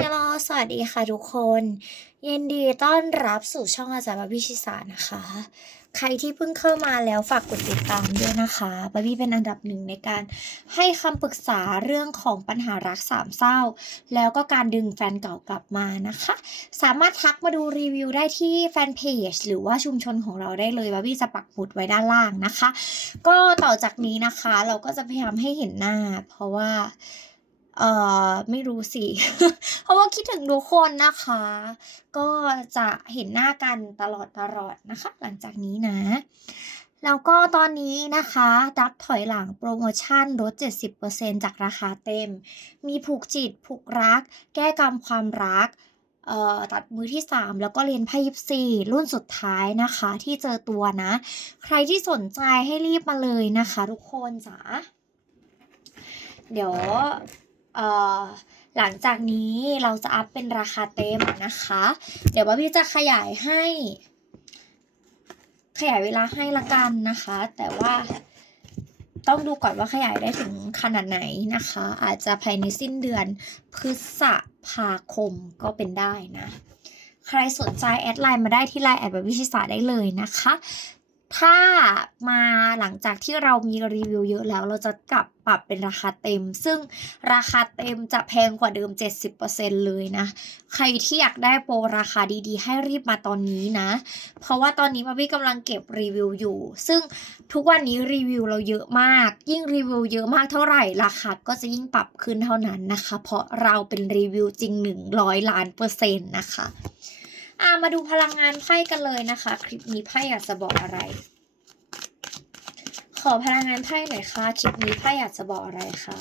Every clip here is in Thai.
ฮลโลสวัสดีค่ะทุกคนยินดีต้อนรับสู่ช่องอาจารย์บาบี้ชิสานะคะ ใครที่เพิ่งเข้ามาแล้วฝากกดติดตามด้วยนะคะบาบี้เป็นอันดับหนึ่งในการให้คำปรึกษาเรื่องของปัญหารักสามเศร้า แล้วก็การดึงแฟนเก่ากลับมานะคะ สามารถทักมาดูรีวิวได้ที่แฟนเพจ หรือว่าชุมชนของเราได้เลยบาบี้จะปักหมุดไว้ด้านล่างนะคะ ก็ต่อจากนี้นะคะเราก็จะพยายามให้เห็นหน้า เพราะว่าเอ่อ ไม่รู้สิ เพราะว่าคิดถึงทุกคนนะคะ ก็จะเห็นหน้ากันตลอดตลอดนะคะหลังจากนี้นะ แล้วก็ตอนนี้นะคะดับถอยหลังโปรโมชั่นลด70%จากราคาเต็ม มีผูกจิต ผูกรัก แก้กรรมความรักตัดมือที่ 3 แล้วก็เรียนไพ่ยิปซีรุ่นสุดท้ายนะคะที่เจอตัวนะ ใครที่สนใจให้รีบมาเลยนะคะ ทุกคนจ๋าเดี๋ยวหลังจากนี้เราจะอัพเป็นราคาเต็มนะคะ เดี๋ยวว่าพี่จะขยายให้ ขยายเวลาให้ละกันนะคะ แต่ว่าต้องดูก่อนว่าขยายได้ถึงขนาดไหนนะคะ อาจจะภายในสิ้นเดือนพฤษภาคมก็เป็นได้นะ ใครสนใจแอดไลน์มาได้ที่ไลน์แอดแบบวิชิสาได้เลยนะคะถ้ามาหลังจากที่เรามีรีวิวเยอะแล้ว เราจะกลับปรับเป็นราคาเต็ม ซึ่งราคาเต็มจะแพงกว่าเดิม 70%เลยนะใครที่อยากได้โปรราคาดี ๆ ให้รีบมาตอนนี้นะ เพราะว่าตอนนี้มาพี่กำลังเก็บรีวิวอยู่ ซึ่งทุกวันนี้รีวิวเราเยอะมาก ยิ่งรีวิวเยอะมากเท่าไหร่ราคาก็จะยิ่งปรับขึ้นเท่านั้นนะคะ เพราะเราเป็นรีวิวจริง100 ล้านเปอร์เซ็นต์นะคะอ่ามาดูพลังงานไพ่กันเลยนะคะ คลิปนี้ไพ่อยากจะบอกอะไรขอพลังงานไพ่หน่อยค่ะคลิปนี้ไพ่อยากจะบอกอะไรคะ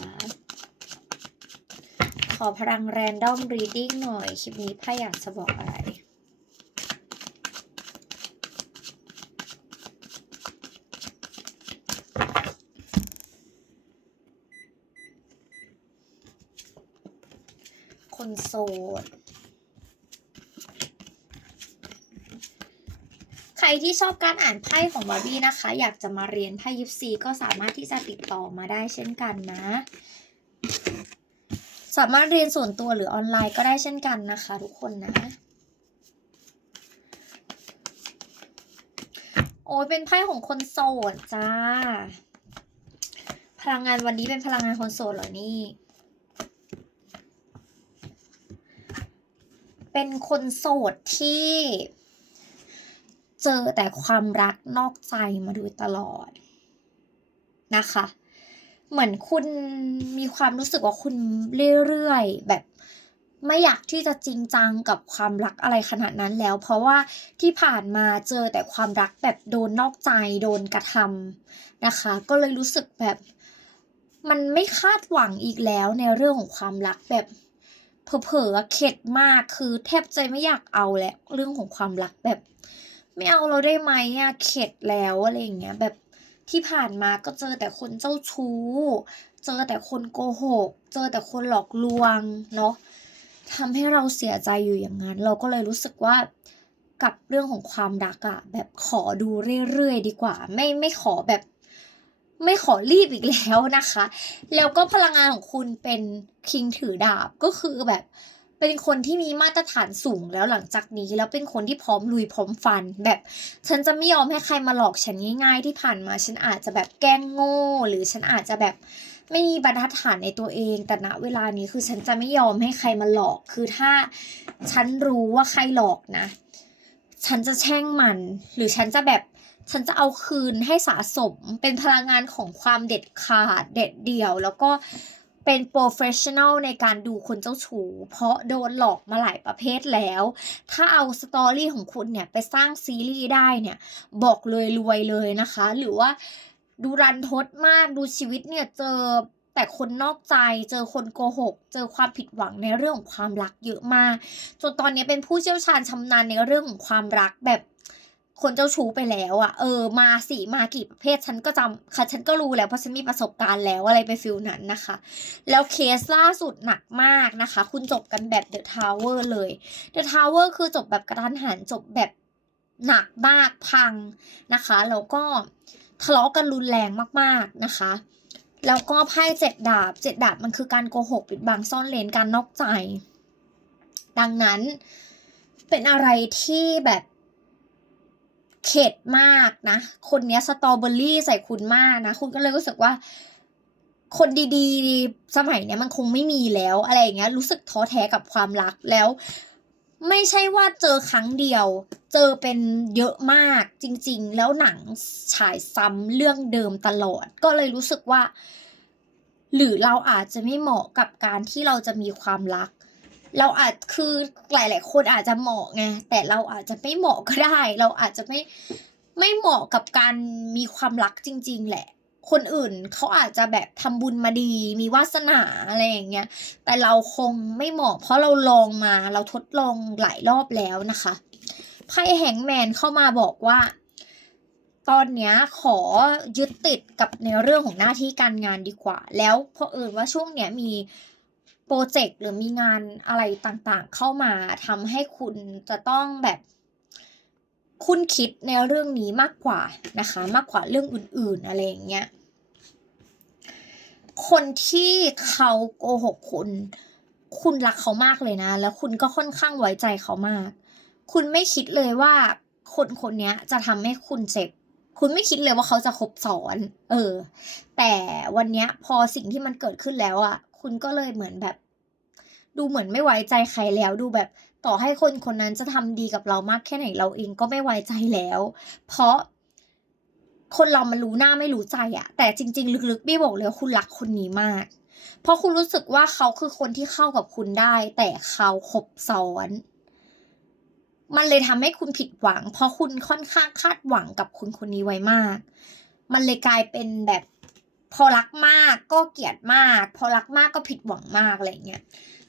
ขอพลังแรนดอมรีดดิ้งหน่อยคลิปนี้ไพ่อยากจะบอกอะไรคนโสดใครที่ชอบการอ่านไพ่ของบาร์บี้นะคะ อยากจะมาเรียนไพ่ยิปซีก็สามารถที่จะติดต่อมาได้เช่นกันนะ สามารถเรียนส่วนตัวหรือออนไลน์ก็ได้เช่นกันนะคะ ทุกคนนะ โอ้ยเป็นไพ่ของคนโสดจ้าพลังงานวันนี้เป็นพลังงานคนโสดเหรอ นี่ เป็นคนโสดที่เจอแต่ความรักนอกใจมาโดยตลอดนะคะ เหมือนคุณมีความรู้สึกว่าคุณเรื่อยๆแบบไม่อยากที่จะจริงจังกับความรักอะไรขนาดนั้นแล้ว เพราะว่าที่ผ่านมาเจอแต่ความรักแบบโดนนอกใจโดนกระทำนะคะก็เลยรู้สึกแบบมันไม่คาดหวังอีกแล้วในเรื่องของความรักแบบ เผลอๆเข็ดมากคือแทบใจไม่อยากเอาแล้วเรื่องของความรักแบบไม่เอาเราได้ไหมอะ เข็ดแล้วอะไรอย่างเงี้ย แบบที่ผ่านมาก็เจอแต่คนเจ้าชู้ เจอแต่คนโกหก เจอแต่คนหลอกลวงเนาะทำให้เราเสียใจอยู่อย่างนั้น เราก็เลยรู้สึกว่า กับเรื่องของความรักอะแบบขอดูเรื่อยๆดีกว่า ไม่ไม่ขอแบบ ไม่ขอรีบอีกแล้วนะคะ แล้วก็พลังงานของคุณเป็นคิงถือดาบก็คือแบบเป็นคนที่มีมาตรฐานสูงแล้วหลังจากนี้ แล้วเป็นคนที่พร้อมลุยพร้อมฟัน แบบฉันจะไม่ยอมให้ใครมาหลอกฉันง่ายๆที่ผ่านมา ฉันอาจจะแบบแกล้งโง่หรือฉันอาจจะแบบไม่มีบรรทัดฐานในตัวเอง แต่ณเวลานี้คือฉันจะไม่ยอมให้ใครมาหลอกคือถ้าฉันรู้ว่าใครหลอกนะ ฉันจะแช่งมัน หรือฉันจะแบบฉันจะเอาคืนให้สะสมเป็นพลังงานของความเด็ดขาดเด็ดเดี่ยว แล้วก็เป็นโปรเฟชชั่นอลในการดูคนเจ้าชู้เพราะโดนหลอกมาหลายประเภทแล้ว ถ้าเอาสตอรี่ของคุณเนี่ย ไปสร้างซีรีส์ได้เนี่ย บอกเลยรวยเลยนะคะ หรือว่าดูรันทดมากดูชีวิตเนี่ย เจอแต่คนนอกใจ เจอคนโกหก เจอความผิดหวังในเรื่องของความรักเยอะมาก จนตอนนี้เป็นผู้เชี่ยวชาญชำนาญในเรื่องของความรักแบบคนเจ้าชู้ไปแล้วอะเออมาสี่มากี่ประเภทฉันก็จำค่ะฉันก็รู้แล้วเพราะฉันมีประสบการณ์แล้วอะไรไปฟิลนั้นนะคะ แล้วเคสล่าสุดหนักมากนะคะ คุณจบกันแบบเดอะทาวเวอร์เลยเดอะทาวเวอร์คือจบแบบกระทันหันจบแบบหนักมากพังนะคะแล้วก็ทะเลาะกันรุนแรงมาก ๆนะคะแล้วก็ไพ่เจ็ดดาบเจ็ดดาบมันคือการโกหกปิดบังซ่อนเลนการนอกใจ ดังนั้นเป็นอะไรที่แบบเข็ดมากนะคนนี้สตรอเบอรี่ใส่คุณมากนะคุณก็เลยรู้สึกว่า คนดีๆ สมัยเนี้ยมันคงไม่มีแล้วอะไรอย่างเงี้ยรู้สึกท้อแท้กับความรักแล้ว ไม่ใช่ว่าเจอครั้งเดียว เจอเป็นเยอะมากจริง ๆ แล้วหนังฉายซ้ำเรื่องเดิมตลอด ก็เลยรู้สึกว่า หรือเราอาจจะไม่เหมาะกับการที่เราจะมีความรักเราอาจคือหลายๆคนอาจจะเหมาะไงแต่เราอาจจะไม่เหมาะก็ได้ เราอาจจะไม่ไม่เหมาะกับการมีความรักจริง ๆ แหละ คนอื่นเขาอาจจะแบบทำบุญมาดี มีวาสนาอะไรอย่างเงี้ยแต่เราคงไม่เหมาะ เพราะเราลองมาเราทดลองหลายรอบแล้วนะคะไพ่แห่งแมนเข้ามาบอกว่า ตอนเนี้ยขอยึดติดกับในเรื่องของหน้าที่การงานดีกว่า แล้วพอเอิญว่าช่วงเนี้ยมีโปรเจกต์หรือมีงานอะไรต่างๆ เข้ามาทำให้คุณจะต้องแบบ คุณคิดในเรื่องนี้มากกว่านะคะ มากกว่าเรื่องอื่นๆ อะไรอย่างเงี้ยคนที่เขาโกหกคุณคุณรักเขามากเลยนะ แล้วคุณก็ค่อนข้างไว้ใจเขามาก คุณไม่คิดเลยว่า คนคนนี้จะทำให้คุณเจ็บคุณไม่คิดเลยว่าเขาจะคบสอนเออ แต่วันนี้พอสิ่งที่มันเกิดขึ้นแล้วอะคุณก็เลยเหมือนแบบดูเหมือนไม่ไว้ใจใครแล้วดูแบบต่อให้คนคนนั้นจะทำดีกับเรามากแค่ไหนเราเองก็ไม่ไว้ใจแล้ว เพราะคนเรามันรู้หน้าไม่รู้ใจอะแต่จริงๆลึกๆบี่บอกเลยคุณรักคนนี้มาก เพราะคุณรู้สึกว่าเขาคือคนที่เข้ากับคุณได้แต่เขาขบซ้อนมันเลยทำให้คุณผิดหวังเพราะคุณค่อนข้างคาดหวังกับคนคนนี้ไว้มาก มันเลยกลายเป็นแบบพอรักมากก็เกลียดมาก พอรักมากก็ผิดหวังมากอะไรเงี้ย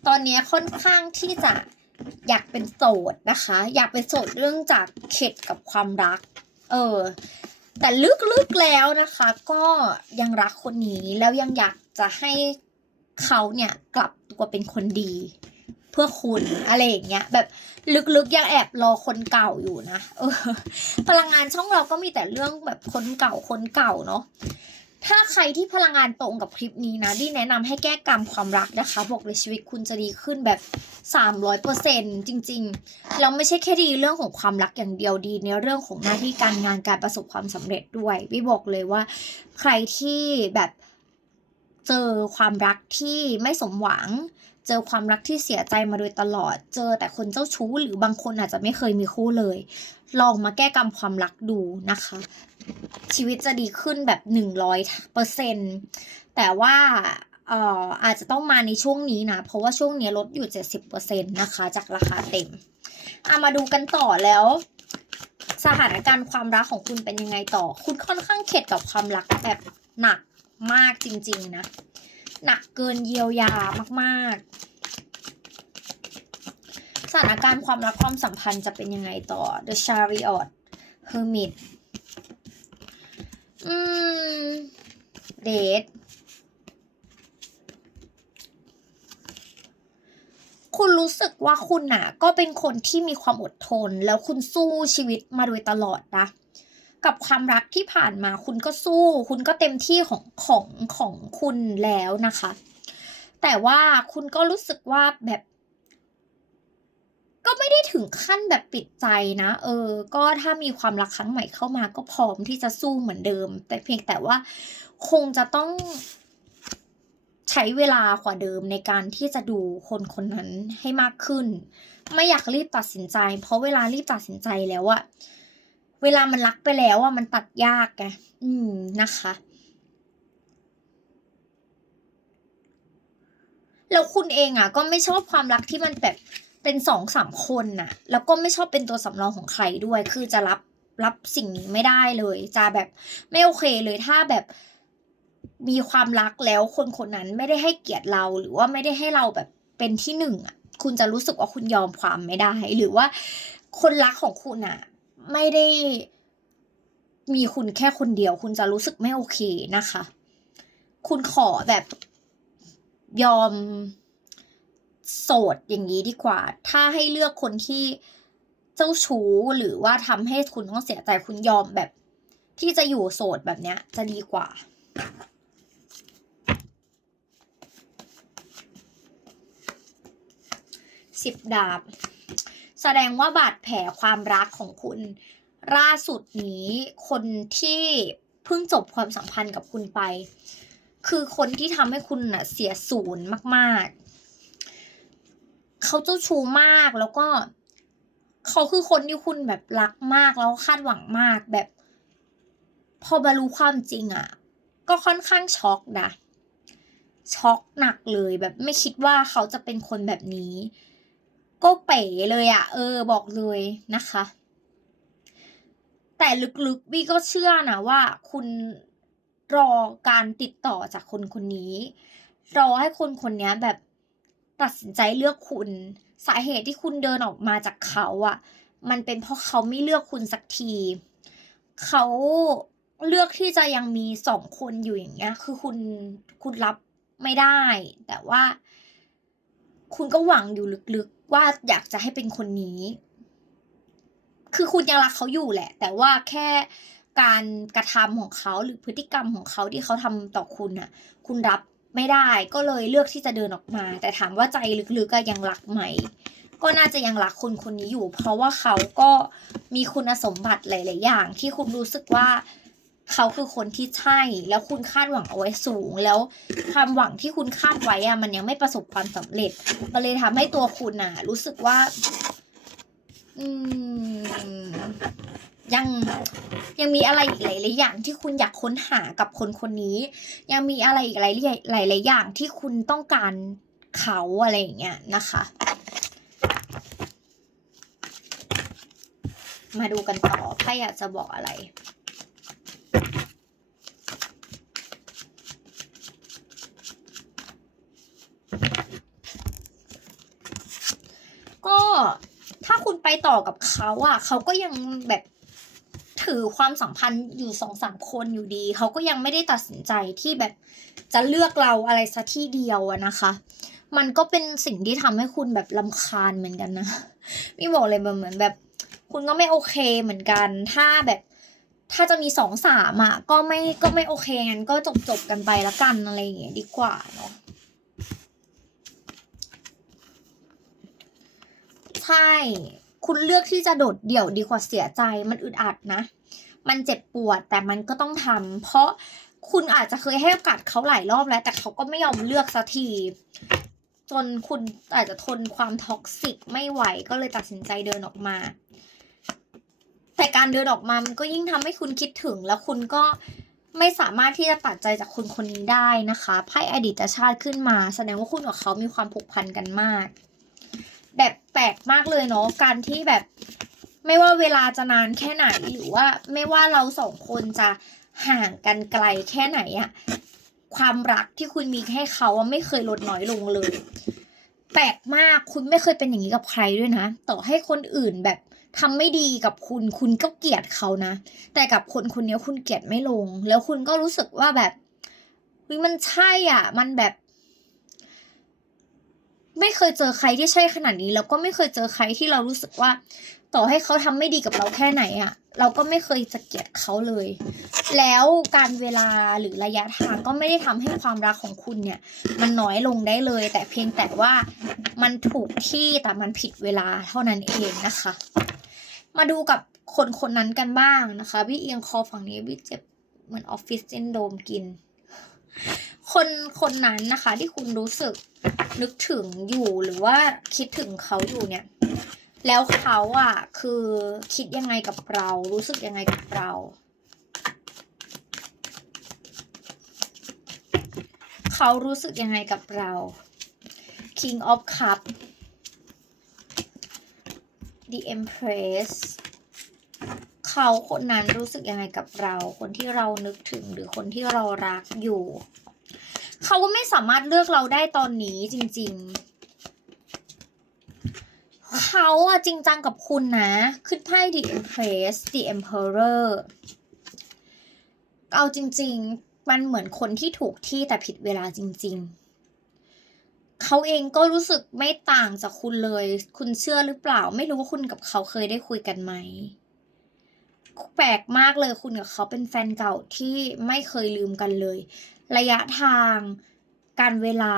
ตอนนี้ค่อนข้างที่จะอยากเป็นโสดนะคะ อยากเป็นโสดเรื่องจากเข็ดกับความรัก เออ แต่ลึกๆแล้วนะคะ ก็ยังรักคนนี้แล้วยังอยากจะให้เขาเนี่ยกลับตัวเป็นคนดีเพื่อคุณ อะไรอย่างเงี้ยแบบลึกๆยังแอบรอคนเก่าอยู่นะเออ พลังงานช่องเราก็มีแต่เรื่องแบบคนเก่าคนเก่าเนาะถ้าใครที่พลังงานตรงกับคลิปนี้นะ ดิแนะนำให้แก้กรรมความรักนะคะบอกเลยชีวิตคุณจะดีขึ้นแบบ300%จริงๆแล้วไม่ใช่แค่ดีเรื่องของความรักอย่างเดียวดี ในเรื่องของหน้าที่การงานการประสบความสำเร็จด้วยพี่บอกเลยว่าใครที่แบบเจอความรักที่ไม่สมหวัง เจอความรักที่เสียใจมาโดยตลอด เจอแต่คนเจ้าชู้หรือบางคนอาจจะไม่เคยมีคู่เลย ลองมาแก้กรรมความรักดูนะคะชีวิตจะดีขึ้นแบบหนึ่งร้อยเปอร์เซ็นตแต่ว่า เอ่อ อาจจะต้องมาในช่วงนี้นะ เพราะว่าช่วงนี้ลดอยู่เเเจ็ดสิบปอร์ซ็นตนะคะจากราคาเต็มเอามาดูกันต่อแล้วสถานการณ์ความรักของคุณเป็นยังไงต่อ คุณค่อนข้างเข็ดกับความรักแบบหนักมากจริงๆนะ หนักเกินเยียวยามากๆ สถานการณ์ความรักความสัมพันธ์จะเป็นยังไงต่อ The Chariot Hermit อืมเดทคุณรู้สึกว่าคุณน่ะก็เป็นคนที่มีความอดทน แล้วคุณสู้ชีวิตมาโดยตลอดนะ กับความรักที่ผ่านมาคุณก็สู้ คุณก็เต็มที่ของของของคุณแล้วนะคะ แต่ว่าคุณก็รู้สึกว่าแบบก็ไม่ได้ถึงขั้นแบบปิดใจนะ เออ ก็ถ้ามีความรักครั้งใหม่เข้ามา ก็พร้อมที่จะสู้เหมือนเดิม แต่เพียงแต่ว่าคงจะต้องใช้เวลากว่าเดิมในการที่จะดูคนคนนั้นให้มากขึ้น ไม่อยากรีบตัดสินใจ เพราะเวลารีบตัดสินใจแล้วอะเวลามันรักไปแล้วอะมันตัดยากไงอืมนะคะแล้วคุณเองอะก็ไม่ชอบความรักที่มันแบบเป็นสองสามคนน่ะ แล้วก็ไม่ชอบเป็นตัวสำรองของใครด้วย คือจะรับรับสิ่งนี้ไม่ได้เลย จะแบบไม่โอเค เลย ถ้าแบบมีความรักแล้วคนคนนั้นไม่ได้ให้เกียรติเรา หรือว่าไม่ได้ให้เราแบบเป็นที่หนึ่งอ่ะ คุณจะรู้สึกว่าคุณยอมความไม่ได้ หรือว่าคนรักของคุณอ่ะ ไม่ได้ มีคุณแค่คนเดียว คุณจะรู้สึกไม่โอเคนะคะ คุณขอแบบยอมโสดอย่างนี้ดีกว่า ถ้าให้เลือกคนที่เจ้าชู้หรือว่าทำให้คุณต้องเสียใจคุณยอมแบบ ที่จะอยู่โสดแบบเนี้ยจะดีกว่าสิบดาบ แสดงว่าบาดแผลความรักของคุณ ล่าสุดนี้คนที่เพิ่งจบความสัมพันธ์กับคุณไป คือคนที่ทำให้คุณนะเสียศูนย์มาก ๆเขาเจ้าชู้มาก แล้วก็ เขาคือคนที่คุณแบบรักมาก แล้วคาดหวังมากแบบ พอมารู้ความจริงอะ่ะ ก็ค่อนข้างช็อกนะช็อกหนักเลยแบบไม่คิดว่าเขาจะเป็นคนแบบนี้ก็เป๋เลยอะ่ะเออบอกเลยนะคะ แต่ลึกๆวี่ก็เชื่อนะว่าคุณรอการติดต่อจากคนคนนี้ รอให้คนคนนี้แบบตัดสินใจเลือกคุณสาเหตุที่คุณเดินออกมาจากเขาอะ่ะ มันเป็นเพราะเขาไม่เลือกคุณสักที เขาเลือกที่จะยังมีสองคนอยู่อย่างเงี้ยคือคุณคุณรับไม่ได้ แต่ว่า คุณก็หวังอยู่ลึกๆ ว่าอยากจะให้เป็นคนนี้ คือคุณยังรักเขาอยู่แหละ แต่ว่าแค่การกระทำของเขาหรือพฤติกรรมของเขาที่เขาทำต่อคุณอะ่ะ คุณรับไม่ได้ ก็เลยเลือกที่จะเดินออกมา แต่ถามว่าใจลึก ๆ ก็ยังรักไหมก็น่าจะยังรักคนคนนี้อยู่ เพราะว่าเขาก็มีคุณสมบัติหลาย ๆ อย่าง ที่คุณรู้สึกว่า เขาคือคนที่ใช่ แล้วคุณคาดหวังเอาไว้สูง แล้วความหวังที่คุณคาดไว้อะมันยังไม่ประสบความสำเร็จมันเลยทำให้ตัวคุณอะรู้สึกว่ายังยังมีอะไรอีกหลายๆอย่างที่คุณอยากค้นหากับคนคนนี้ ยังมีอะไรอีกหลายหลายหลายอย่างที่คุณต้องการเขาอะไรอย่างเงี้ยนะคะ มาดูกันต่อไพ่อยากจะบอกอะไร ก็ถ้าคุณไปต่อกับเขาอ่ะเขาก็ยังแบบือความสัมพันธ์อยู่สองสามคนอยู่ดีเขาก็ยังไม่ได้ตัดสินใจที่แบบจะเลือกเราอะไรสักที่เดียวนะคะ มันก็เป็นสิ่งที่ทำให้คุณแบบลาคาญเหมือนกันนะ ไม่บอกเลยแบบเหมือนแบบ คุณก็ไม่โอเคเหมือนกัน ถ้าแบบถ้าจะมีสองสามอ่ะก็ไม่ก็ไม่โอเคงั้นก็จบจบกันไปละกันอะไรอย่างเงี้ยดีกว่าเนาะใช่ คุณเลือกที่จะโดดเดี่ยวดีกว่าเสียใจมันอึดอัดนะมันเจ็บปวด แต่มันก็ต้องทำ เพราะคุณอาจจะเคยให้โอกาสเขาหลายรอบแล้วแต่เขาก็ไม่ยอมเลือกสักที จนคุณอาจจะทนความท็อกซิกไม่ไหวก็เลยตัดสินใจเดินออกมา แต่การเดินออกมา มันก็ยิ่งทำให้คุณคิดถึงแล้วคุณก็ไม่สามารถที่จะตัดใจจากคุณคนนี้ได้นะคะ ไพ่อดีตชาติขึ้นมา แสดงว่าคุณกับเขามีความผูกพันกันมาก แบบแปลกมากเลยเนาะการที่แบบไม่ว่าเวลาจะนานแค่ไหนหรือว่า ไม่ว่าเราสองคนจะห่างกันไกลแค่ไหนอะความรักที่คุณมีให้เขาไม่เคยลดน้อยลงเลยแปลกมากคุณไม่เคยเป็นอย่างนี้กับใครด้วยนะ ต่อให้คนอื่นแบบทำไม่ดีกับคุณ คุณก็เกลียดเขานะ แต่กับคนคนนี้คุณเกลียดไม่ลง แล้วคุณก็รู้สึกว่าแบบมันใช่อ่ะ มันแบบ ไม่เคยเจอใครที่ใช่ขนาดนี้ แล้วก็ไม่เคยเจอใครที่เรารู้สึกว่าต่อให้เขาทำไม่ดีกับเราแค่ไหนอะเราก็ไม่เคยจะเกลียดเขาเลย แล้วการเวลาหรือระยะทางก็ไม่ได้ทำให้ความรักของคุณเนี่ย มันน้อยลงได้เลย แต่เพียงแต่ว่ามันถูกที่แต่มันผิดเวลาเท่านั้นเองนะคะ มาดูกับคนคนนั้นกันบ้างนะคะพี่เอียงคอฝั่งนี้พี่เจ็บเหมือนออฟฟิศเจนโดมกิน คนคนนั้นนะคะ ที่คุณรู้สึกนึกถึงอยู่หรือว่าคิดถึงเขาอยู่เนี่ยแล้วเขาอ่ะคือคิดยังไงกับเรา รู้สึกยังไงกับเรา เขารู้สึกยังไงกับเรา King of Cup The Empress เขาคนนั้นรู้สึกยังไงกับเรา คนที่เรานึกถึงหรือคนที่เรารักอยู่ เขาก็ไม่สามารถเลือกเราได้ตอนนี้จริงๆเขาอะจริงจังกับคุณนะขึ้นไพ่ The Empress The Emperor เอาจริงๆมันเหมือนคนที่ถูกที่แต่ผิดเวลาจริง ๆ เขาเองก็รู้สึกไม่ต่างจากคุณเลย คุณเชื่อหรือเปล่าไม่รู้ว่าคุณกับเขาเคยได้คุยกันไหม แปลกมากเลยคุณกับเขาเป็นแฟนเก่าที่ไม่เคยลืมกันเลย ระยะทาง การเวลา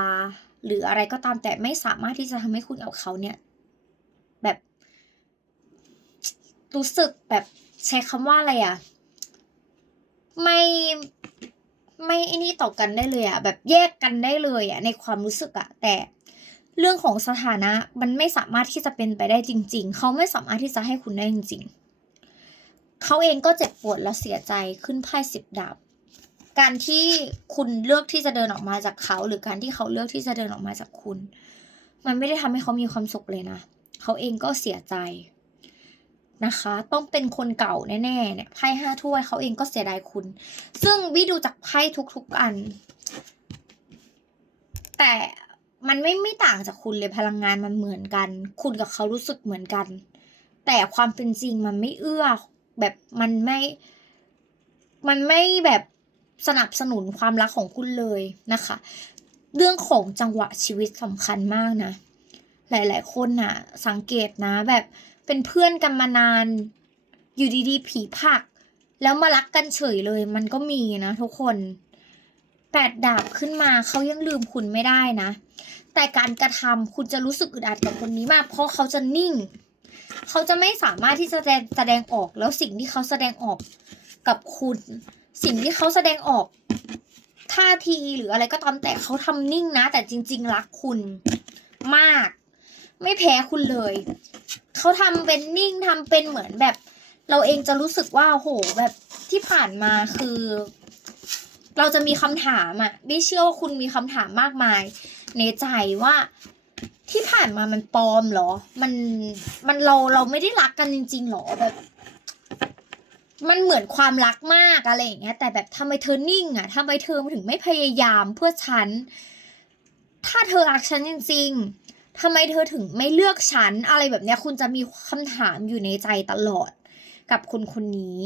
หรืออะไรก็ตามแต่ไม่สามารถที่จะทำให้คุณกับเขาเนี่ยรู้สึกแบบใช้คำว่า อะไรอะไม่ไม่ไอ้นี่ต่อกันได้เลยอะแบบแยกกันได้เลยอะในความรู้สึกอะแต่เรื่องของสถานะมันไม่สามารถที่จะเป็นไปได้จริง ๆ เขาไม่สามารถที่จะให้คุณได้จริง ๆ เขาเองก็เจ็บปวดและเสียใจขึ้นไพ่สิบดาบการที่คุณเลือกที่จะเดินออกมาจากเขา หรือการที่เขาเลือกที่จะเดินออกมาจากคุณ มันไม่ได้ทำให้เขามีความสุขเลยนะเขาเองก็เสียใจนะคะ ต้องเป็นคนเก่าแน่ๆเนี่ยไพ่ห้าถ้วยเขาเองก็เสียดายคุณ ซึ่งวิดูจากไพ่ทุก ๆ อัน แต่มันไม่ไม่ต่างจากคุณเลยพลังงานมันเหมือนกัน คุณกับเขารู้สึกเหมือนกัน แต่ความเป็นจริงมันไม่เอื้อ แบบมันไม่ มันไม่แบบสนับสนุนความรักของคุณเลยนะคะ เรื่องของจังหวะชีวิตสำคัญมากนะหลาย ๆ คนนะ่ะสังเกตนะแบบเป็นเพื่อนกันมานานอยู่ดีๆผีผัก แล้วมารักกันเฉยเลย มันก็มีนะทุกคนแปดดาบขึ้นมาเขายังลืมคุณไม่ได้นะ แต่การกระทำ คุณจะรู้สึกอึดอัดกับคนนี้มาก เพราะเขาจะนิ่งเขาจะไม่สามารถที่จะแสดงแสดงออกแล้วสิ่งที่เขาแสดงออกกับคุณ สิ่งที่เขาแสดงออกท่าที หรืออะไรก็ตามแต่เขาทำนิ่งนะ แต่จริงๆรักคุณมาก ไม่แพ้คุณเลยเขาทำเป็นนิ่งทำเป็นเหมือนแบบ เราเองจะรู้สึกว่าโหแบบที่ผ่านมาคือ เราจะมีคำถามอะไม่เชื่อว่าคุณมีคำถามมากมายในใจว่าที่ผ่านมามันปลอมเหรอ มันมันเราเราไม่ได้รักกันจริงๆหรอแบบ มันเหมือนความรักมากอะไรอย่างเงี้ย แต่แบบทำไมเธอนิ่งอะ่ะทำไมเธอถึงไม่พยายามเพื่อฉันถ้าเธอรักฉันจริง ๆทำไมเธอถึงไม่เลือกฉัน อะไรแบบนี้คุณจะมีคำถามอยู่ในใจตลอดกับคนคนนี้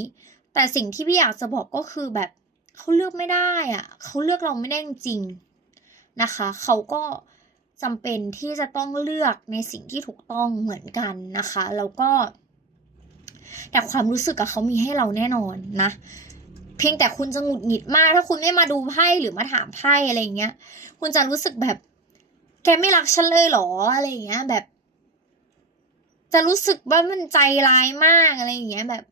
แต่สิ่งที่พี่อยากจะบอกก็คือแบบเขาเลือกไม่ได้อ่ะเขาเลือกเราไม่ได้จริงนะคะเขาก็จำเป็นที่จะต้องเลือกในสิ่งที่ถูกต้องเหมือนกันนะคะแล้วก็ แต่ความรู้สึกกับเขามีให้เราแน่นอนนะ เพียงแต่คุณจะหงุดหงิดมาก ถ้าคุณไม่มาดูไพ่หรือมาถามไพ่อะไรเงี้ยคุณจะรู้สึกแบบแกไม่รักฉันเลยเหรออะไรอย่างเงี้ย แบบ จะรู้สึกว่ามันใจร้ายมากอะไรอย่างเงี้ย แบบ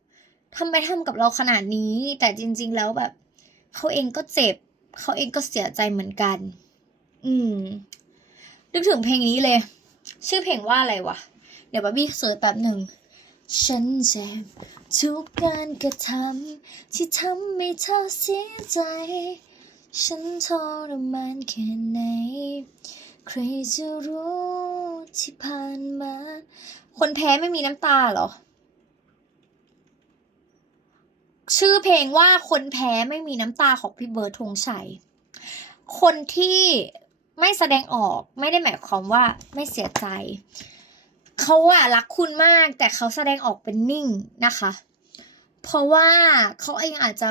ทำไมทำกับเราขนาดนี้ แต่จริงๆ แล้วแบบเขาเองก็เจ็บเขาเองก็เสียใจเหมือนกัน อืมนึกถึงเพลงนี้เลย ชื่อเพลงว่าอะไรวะเดี๋ยวบ๊าบี้เสิร์ชแป๊บหนึ่งฉันเจ็บทุกการกระทำที่ทำให้เธอเสียใจ ฉันทรมานแค่ไหนใครจะรู้ที่ผ่านมา คนแพ้ไม่มีน้ำตาเหรอ ชื่อเพลงว่าคนแพ้ไม่มีน้ำตาของพี่เบิร์ดธงชัย คนที่ไม่แสดงออกไม่ได้หมายความว่าไม่เสียใจ เขาอะรักคุณมากแต่เขาแสดงออกเป็นนิ่งนะคะ เพราะว่าเขาเองอาจจะ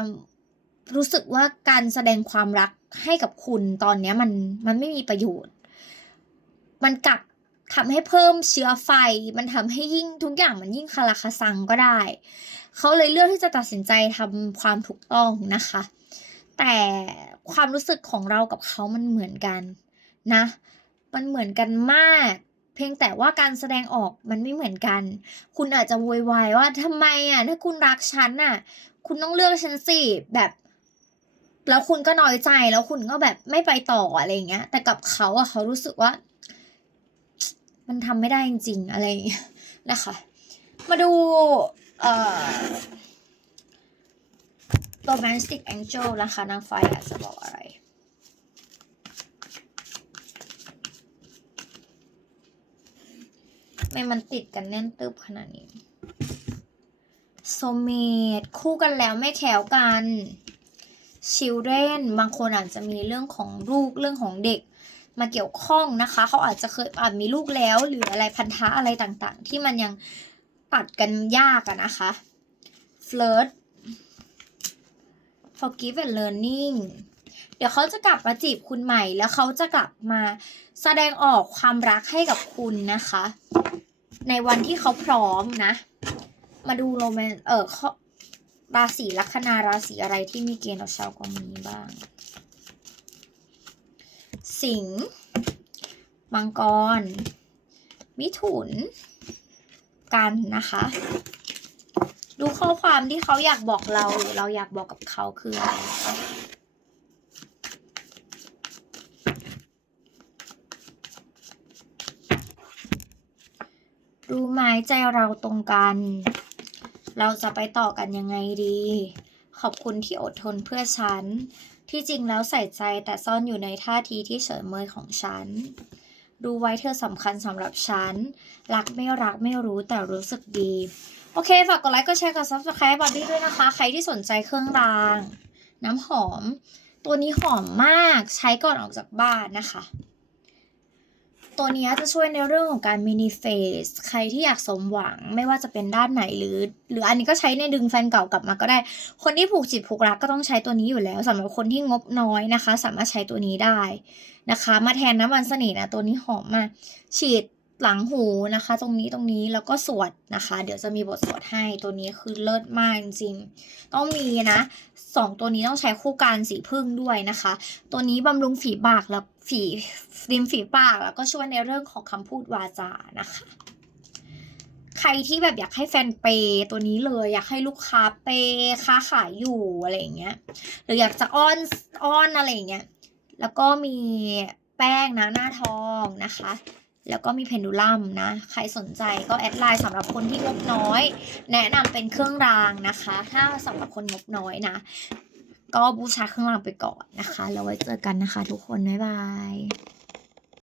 รู้สึกว่าการแสดงความรักให้กับคุณตอนนี้มันมันไม่มีประโยชน์มันกักทำให้เพิ่มเชื้อไฟ มันทำให้ยิ่งทุกอย่างมันยิ่งคาราคาซังก็ได้ เขาเลยเลือกที่จะตัดสินใจทำความถูกต้องนะคะ แต่ความรู้สึกของเรากับเขามันเหมือนกันนะ มันเหมือนกันมาก เพียงแต่ว่าการแสดงออกมันไม่เหมือนกัน คุณอาจจะวุ่นวายว่าทำไมอ่ะ ถ้าคุณรักฉันอ่ะ คุณต้องเลือกฉันสิ แบบ แล้วคุณก็น้อยใจ แล้วคุณก็แบบไม่ไปต่ออะไรอย่างเงี้ย แต่กับเขาอะเขารู้สึกว่ามันทำไม่ได้จริงๆอะไรนะคะ มาดู เอ่อ romantic angel นะคะนางฟ้าอยากจะบอกอะไร ไม่มันติดกันแน่นตึบขนาดนี้โซเมดคู่กันแล้วไม่แถวกัน ชิลเรนบางคนอาจจะมีเรื่องของลูก เรื่องของเด็กมาเกี่ยวข้องนะคะเขาอาจจะเคยอาจมีลูกแล้วหรืออะไรพันธะอะไรต่างๆที่มันยังตัดกันยากอะนะคะ flirt forgive and learning เดี๋ยวเขาจะกลับมาจีบคุณใหม่แล้วเขาจะกลับมาแสดงออกความรักให้กับคุณนะคะ ในวันที่เขาพร้อมนะ มาดูโรแมนเออราศีลัคนาราศีอะไรที่มีเกณฑ์เอาชาวกองีบ้างสิงห์มังกร มิถุน กันนะคะ ดูข้อความที่เขาอยากบอกเราหรือเราอยากบอกกับเขาคืออะไรดู้ไม้ใจเราตรงกัน เราจะไปต่อกันยังไงดีขอบคุณที่อดทนเพื่อฉัน ที่จริงแล้วใส่ใจแต่ซ่อนอยู่ในท่าทีที่เฉยเมยของฉันรู้ไว้เธอสำคัญสำหรับฉัน รักไม่รักไม่รู้แต่รู้สึกดี โอเค ฝากกดไลค์กดแชร์กดซับสไครต์บอดี้ด้วยนะคะ ใครที่สนใจเครื่องราง น้ำหอม ตัวนี้หอมมาก ใช้ก่อนออกจากบ้านนะคะตัวนี้จะช่วยในเรื่องของการมินิเฟสใครที่อยากสมหวังไม่ว่าจะเป็นด้านไหนหรือ หรืออันนี้ก็ใช้ในดึงแฟนเก่ากลับมาก็ได้ คนที่ผูกจิตผูกรักก็ต้องใช้ตัวนี้อยู่แล้ว สำหรับคนที่งบน้อยนะคะ สามารถใช้ตัวนี้ได้นะคะมาแทนน้ำมันเสน่ห์นะตัวนี้หอมมากฉีดหลังหูนะคะ ตรงนี้ตรงนี้แล้วก็สวดนะคะ เดี๋ยวจะมีบทสวดให้ตัวนี้คือเลิศมากจริงต้องมีนะสองตัวนี้ต้องใช้คู่กันสีพึ่งด้วยนะคะ ตัวนี้บำรุงฝีปากและฝีริมฝีปากแล้วก็ช่วยในเรื่องของคำพูดวาจานะคะ ใครที่แบบอยากให้แฟนเปย์ตัวนี้เลยอยากให้ลูกค้าเปย์ค้าขายอยู่อะไรอย่างเงี้ย หรืออยากจะอ้อนอ้อนอะไรอย่างเงี้ย แล้วก็มีแป้งนะหน้าทองนะคะแล้วก็มีเพนดูลัมนะ ใครสนใจก็แอดไลน์สำหรับคนที่งบน้อย แนะนำเป็นเครื่องรางนะคะ ถ้าสำหรับคนงบน้อยนะ ก็บูชาเครื่องรางไปก่อนนะคะ แล้วไว้เจอกันนะคะทุกคนบ๊ายบาย